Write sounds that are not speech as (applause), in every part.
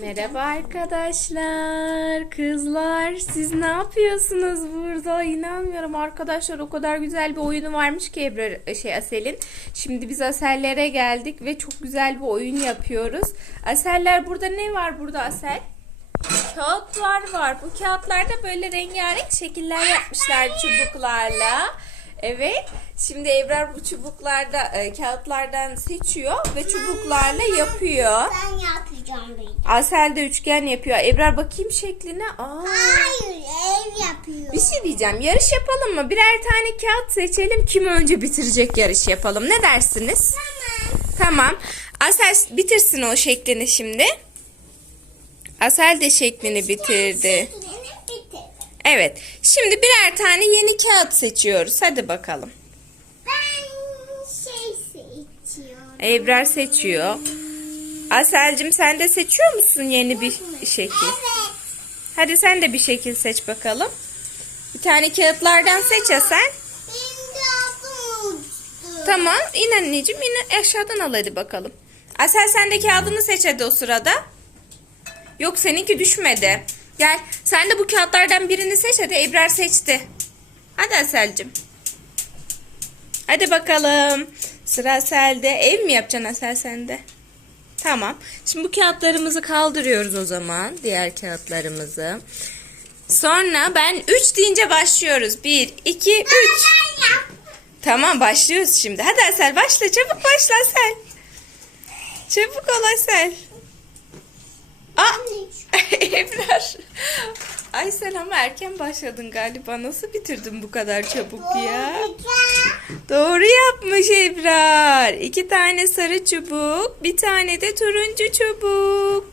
Merhaba arkadaşlar, kızlar. Siz ne yapıyorsunuz burada? İnanmıyorum arkadaşlar. O kadar güzel bir oyunu varmış ki Ebrar şey Asel'in. Şimdi biz Asel'lere geldik ve çok güzel bir oyun yapıyoruz. Aseller burada ne var burada Asel? Kağıtlar var. Bu kağıtlarda böyle rengarenk şekiller yapmışlar çubuklarla. Evet. Şimdi Ebrar bu çubuklarda e, kağıtlardan seçiyor ve çubuklarla yapıyor. Ben yapacağım bir. Asel de üçgen yapıyor. Ebrar bakayım şekline. Aa. Hayır ev yapıyor. Bir şey diyeceğim. Yarış yapalım mı? Birer tane kağıt seçelim. Kim önce bitirecek yarış yapalım. Ne dersiniz? Tamam. Asel bitirsin o şeklini şimdi. Asel de şeklini bitirdi. Şeklini bitirdim. Evet. Şimdi birer tane yeni kağıt seçiyoruz. Hadi bakalım. Ben şey seçiyorum. Ebrar seçiyor. Aselcim sen de seçiyor musun yeni bir şekil? Evet. Hadi sen de bir şekil seç bakalım. Bir tane kağıtlardan seç Asel. Tamam in anneciğim in aşağıdan al hadi bakalım. Asel sen de kağıdını seç hadi o sırada. Yok seninki düşmedi. Gel sen de bu kağıtlardan birini seç hadi Ebrar seçti. Hadi Asel'cim. Hadi bakalım. Sıra Asel'de. Ev mi yapacaksın Asel sende? Tamam. Şimdi bu kağıtlarımızı kaldırıyoruz o zaman. Diğer kağıtlarımızı. Sonra ben 3 deyince başlıyoruz. 1, 2, 3. Ben yap. Tamam başlıyoruz şimdi. Hadi Asel başla çabuk başla Asel. Çabuk ol Asel. Aa Ebrar. (laughs) Ay sen ama erken başladın galiba. Nasıl bitirdin bu kadar çabuk ya? Doğru yapmış Ebrar. İki tane sarı çubuk, bir tane de turuncu çubuk.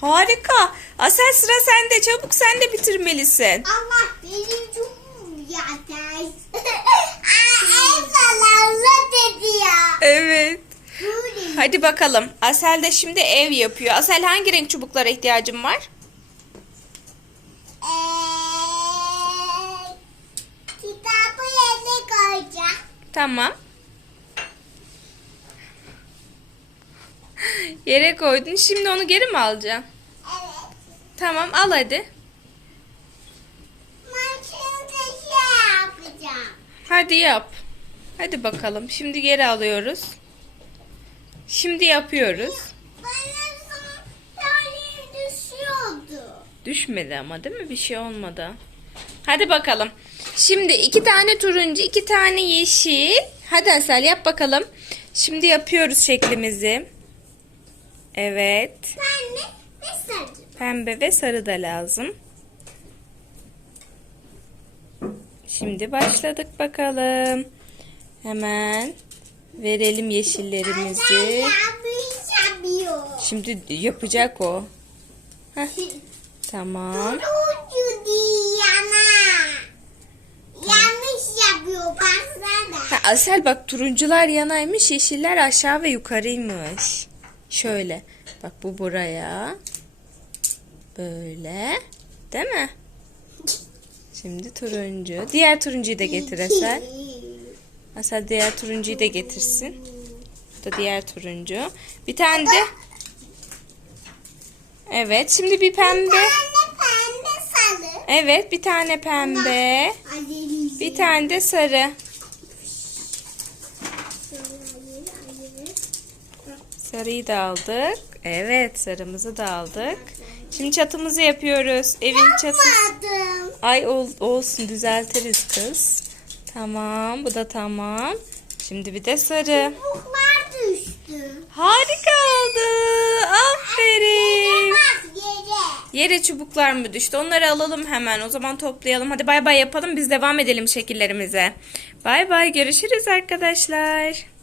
Harika. Asel sıra sende. Çabuk sen de bitirmelisin. Allah benim çubuğum yeter. (laughs) Aa, en dedi ya. Evet. Hadi bakalım. Asel de şimdi ev yapıyor. Asel hangi renk çubuklara ihtiyacın var? Eee, kitabı yerine koyacağım. Tamam. Yere koydun. Şimdi onu geri mi alacaksın? Evet. Tamam al hadi. Ben şimdi şey yapacağım. Hadi yap. Hadi bakalım. Şimdi geri alıyoruz. Şimdi yapıyoruz. Düşmedi ama değil mi? Bir şey olmadı. Hadi bakalım. Şimdi iki tane turuncu, iki tane yeşil. Hadi Asel yap bakalım. Şimdi yapıyoruz şeklimizi. Evet. Ben de mesajım. Pembe ve sarı da lazım. Şimdi başladık bakalım. Hemen verelim yeşillerimizi. Şimdi yapacak o. Heh, (laughs) tamam. Ha, Asel bak turuncular yanaymış, yeşiller aşağı ve yukarıymış. Şöyle. Bak bu buraya. Böyle. Değil mi? (laughs) Şimdi turuncu. Diğer turuncuyu da getir Asel. (laughs) Asel diğer turuncuyu da getirsin. Bu da diğer turuncu. Bir tane de Evet, şimdi bir pembe. Pembe pembe sarı. Evet, bir tane pembe. Bir tane de sarı. Sarıyı da aldık. Evet, sarımızı da aldık. Şimdi çatımızı yapıyoruz. Evin çatısı. Ay ol, olsun düzeltiriz kız. Tamam, bu da tamam. Şimdi bir de sarı. Çubuklar düştü. Harika oldu. Aferin. Yere çubuklar mı düştü? Onları alalım hemen. O zaman toplayalım. Hadi bay bay yapalım. Biz devam edelim şekillerimize. Bay bay. Görüşürüz arkadaşlar.